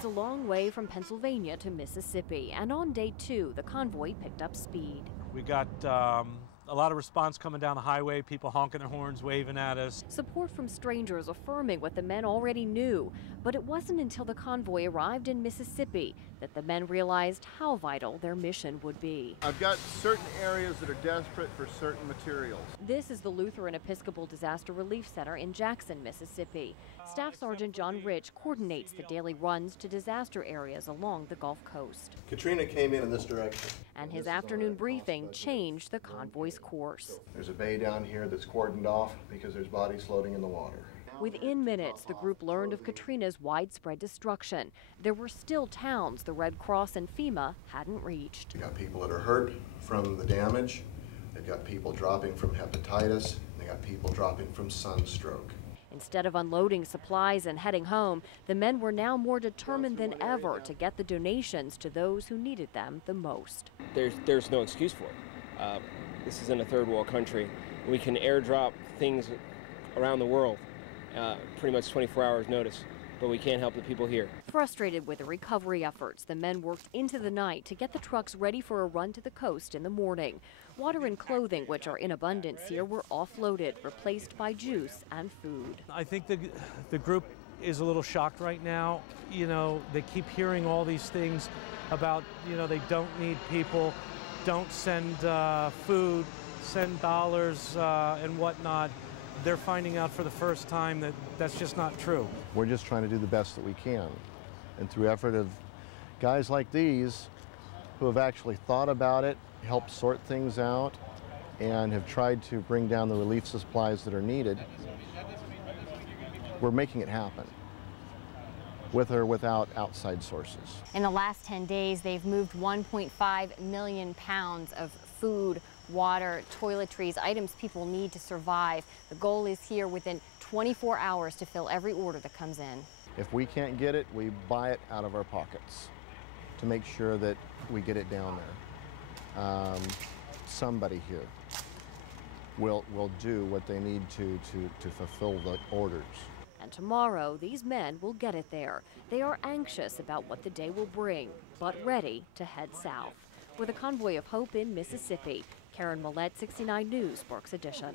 It's a long way from Pennsylvania to Mississippi, and on day 2, the convoy picked up speed. We got a lot of response coming down the highway, people honking their horns, waving at us. Support from strangers affirming what the men already knew. But it wasn't until the convoy arrived in Mississippi that the men realized how vital their mission would be. I've got certain areas that are desperate for certain materials. This is the Lutheran Episcopal Disaster Relief Center in Jackson, Mississippi. Staff Sergeant John Rich coordinates the daily runs to disaster areas along the Gulf Coast. Katrina came in this direction. And his afternoon briefing changed the convoy's course. There's a bay down here that's cordoned off because there's bodies floating in the water. Within minutes, the group learned of Katrina's widespread destruction. There were still towns the Red Cross and FEMA hadn't reached. They got people that are hurt from the damage. They've got people dropping from hepatitis. They got people dropping from sunstroke. Instead of unloading supplies and heading home, the men were now more determined than ever to get the donations to those who needed them the most. There's no excuse for it. This is in a third world country. We can airdrop things around the world, pretty much 24 hours notice, but we can't help the people here. Frustrated with the recovery efforts, the men worked into the night to get the trucks ready for a run to the coast in the morning. Water and clothing, which are in abundance here, were offloaded, replaced by juice and food. I think the group is a little shocked right now. You know, they keep hearing all these things about, you know, they don't need people, don't send food, send dollars and whatnot. They're finding out for the first time that that's just not true. We're just trying to do the best that we can. And through effort of guys like these who have actually thought about it, helped sort things out, and have tried to bring down the relief supplies that are needed, we're making it happen, with or without outside sources. In the last 10 days, they've moved 1.5 million pounds of food, water, toiletries, items people need to survive. The goal is here within 24 hours to fill every order that comes in. If we can't get it, we buy it out of our pockets to make sure that we get it down there. Somebody here will do what they need to fulfill the orders. And tomorrow, these men will get it there. They are anxious about what the day will bring, but ready to head south. With a Convoy of Hope in Mississippi, Karen Millette, 69 News, Berks Edition.